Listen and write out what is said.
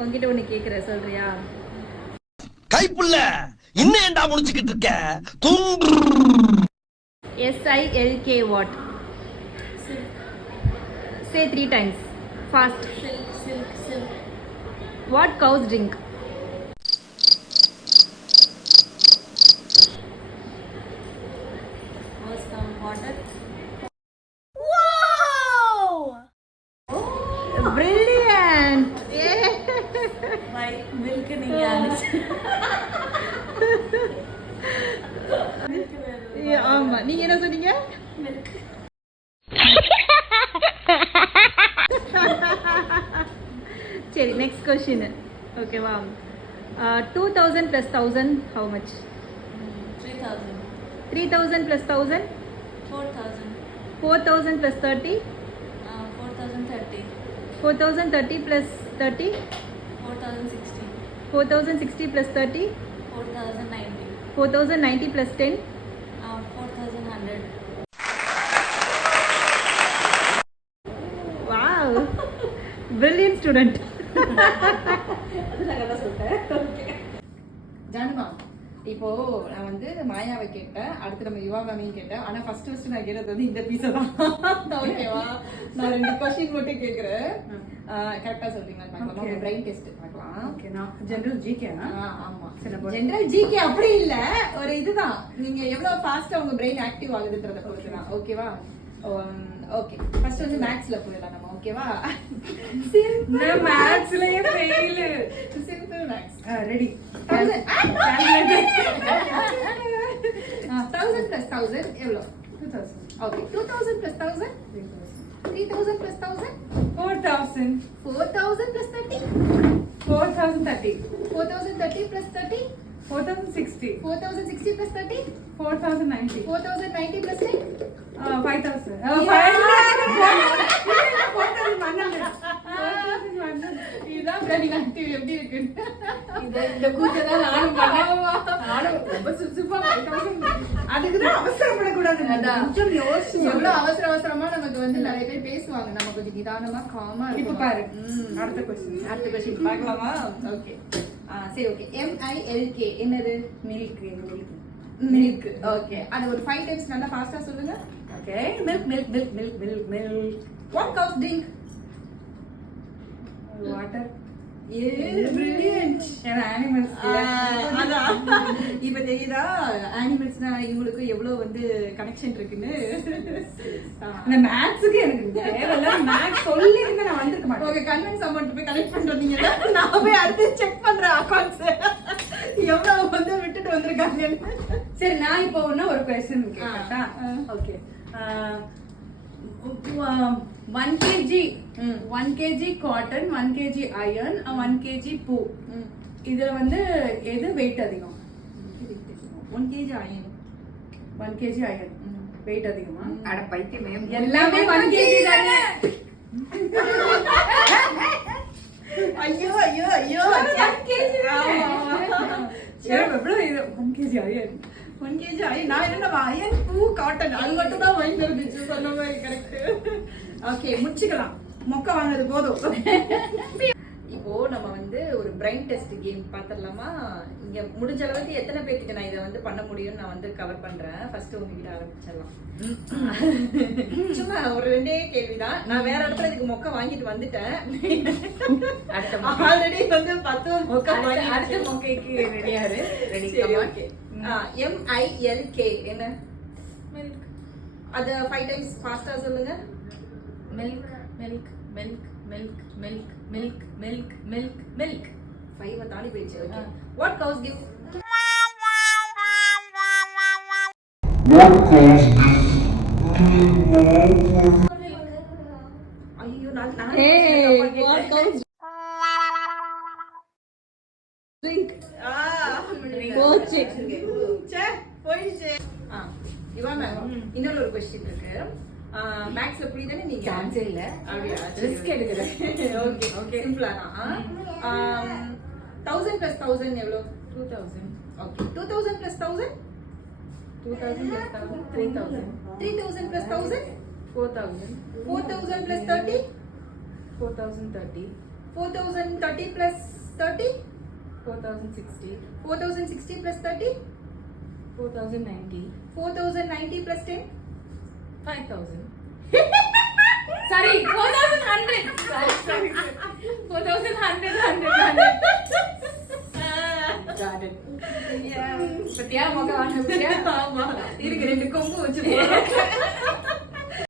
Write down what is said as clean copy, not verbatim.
உன்கிட்ட ஒண்ணு கேக்குறேன், சொல்றியா? கைப்புள்ள இன்னும் ஏண்டா முடிச்சுக்கிட்டு இருக்க? SILK what? Say 3 times. Fast. Silk. What cows drink? Water. Brilliant. Why milk नहीं आना? ஆமா, நீங்க என்ன சொன்னீங்க? Milk. சரி, next question. ஓகேவா? 2000 plus 1000 how much? 3,000. 3000 plus 1000? 4,000. 4000 plus 30? 4,030. 4030 plus 30? 4,060. 4060 plus 30? 4,090. 4090 plus 10? 4,100. Wow. Brilliant student. ஜானுமா, இப்போ நான் வந்து மாயாவை கேட்டேன், அடுத்து நம்ம யுவா மேமையும் கேட்டேன். ஆனா ஃபர்ஸ்ட் நான் கேட்டது வந்து இந்த பீஸை தான். ஓகேவா? நான் 2 கொஸ்டின் மட்டும் கேட்குறேன். கரெக்டா சொல்றீங்களா பார்க்கலாம். உங்க பிரெயின் டெஸ்ட் பார்க்கலாம். ஓகே, நான் ஜெனரல் ஜிகே. ஆமா, சரி, ஜெனரல் ஜிகே அப்படி இல்ல, ஒரு இதுதான். நீங்க எவ்வளவு ஃபாஸ்டா உங்க பிரெயின் ஆக்டிவ் ஆகுதுன்றத பொறுத்து தான். ஓகேவா? ஓகே, ஃபர்ஸ்ட் வந்து மேத்ஸ்ல போயிடலாம் நம்ம. ஓகேவா? நான் மேத்ஸ்லயே fail. Simple maths. Ready. 1000 plus 1000 எவ்வளோ? 2000. Okay, 2000 plus 1000? 3000 plus 1000? 4000. 4000 plus 30? 4030. 4030 plus 30? 4060. 4060 plus 30? 4090. 4090 plus 10? 5000. இதுதான் பிரெயின் ஆக்டிவ் எப்படி இருக்கு? இந்த கூட்டதான் நானும் பண்ணேன். நானும் ரொம்ப சுறுசுறுப்பா 5000. அதுக்குதான் அவசரப்படக்கூடாது. கொஞ்சம் யோசிச்சு எவ்வளவு அவசரமா நமக்கு வந்து நிறைய பேர் பேசுவாங்க. நம்ம கொஞ்சம் நிதானமா காமா இப்ப பாரு. அடுத்த கொஸ்டின். அடுத்த கொஸ்டின் பார்க்கலாமா? ஓகே. சரி, ஓகே. MILK என்னது? மில்க். மில்க். ஓகே, அது ஒரு 5 டைம்ஸ் நல்லா ஃபாஸ்டா சொல்லுங்க. Okay, milk. What cows drink? Water. Brilliant. ஏன்னா அனிமல்ஸ். அதான் இப்ப தெரியுதா அனிமல்ஸ்னா இவங்களுக்கு எவ்வளவு வந்து கனெக்ஷன் இருக்குன்னு. இந்த மேத்ஸ்க்கு எனக்கு தேவையில்ல. மேத்ஸ் சொல்லி இருந்தா நான் வந்திருக்க மாட்டேன். ஓகே, கன்வென்ஸ் அமௌண்ட் போய் கலெக்ட் பண்றீங்க. நான் போய் அடுத்து செக் பண்றேன் அக்கவுண்ட்ஸ் எவ்வளவு வந்து விட்டுட்டு வந்திருக்காங்க. சரி, நான் இப்போ ஒரு கொஸ்டின் கேட்டா. Okay, 1 kg cotton, 1 kg iron, 1 kg பூ. இதுல வந்து எது வெயிட் அதிகம்? 1 kg iron. 1 kg iron weight அதிகமா? அட பைத்தியமே, எல்லாமே 1 kg தானே. ஐயோ 1 kg சரி, எவ்வளவு இது? 1 kg அயர்ன். 1 kg iron. நான் என்ன அயன் பூ காட்டன் அது மட்டும் தான் வாங்கி இருந்துச்சு சொன்ன மாதிரி. கரெக்ட். ஓகே, முடிச்சுக்கலாம். மொக்க வாங்குறது போதும். இப்போ நம்ம வந்து ஒரு பிரெயின் டெஸ்ட் கேம் பாத்திரலாமா? இங்க முடிஞ்ச அளவுக்கு எத்தனை பேருக்கு நான் இதை வந்து பண்ண முடியும்னு நான் வந்து கவர் பண்றேன். ஃபர்ஸ்ட் உங்ககிட்ட ஆரம்பிச்சிடலாம். சும்மா ஒரு 2 கேள்விதான். நான் வேற இடத்துல இதுக்கு மொக்க வாங்கிட்டு வந்துட்டேன். ஆல்ரெடி வந்து 10 மொக்க வாங்கி அடுத்த மொக்கைக்கு ரெடியாரு. ரெடி. ஓகே. MILK என்ன? Milk. அத 5 டைம்ஸ் ஃபாஸ்டா சொல்லுங்க. Milk. 5 தாண்டி போயிடுச்சு. ஓகே. What cows give? ஐயோ, நான் what cows drink? போச்சு. போயிடுச்சு. இவா மேம், இன்னொரு ஒரு क्वेश्चन இருக்கு. மேக்ஸ்ல புரியுதானே நீங்க? சான்ஸே இல்ல. அப்படியே ரிஸ்க் எடுக்கிறேன். ஓகே, சிம்பிளா தான். 1000 plus 1000 எவ்வளவு? 2000. Okay, 2000 plus 1000? 2000 plus 1000. 3000. 3000 plus 1000? 4000. 4000 plus 30? 4030. 4030 plus 30? 4060. 4060 plus 30? 4090. 4090 plus 10? 5000. Sorry, 4100. Sorry. 4100. Got it. Yeah. பத்தியா மொக்க வாங்க பத்தியா? ஆமா. இருக்கு 2 கொம்பு வச்சு போறோம்.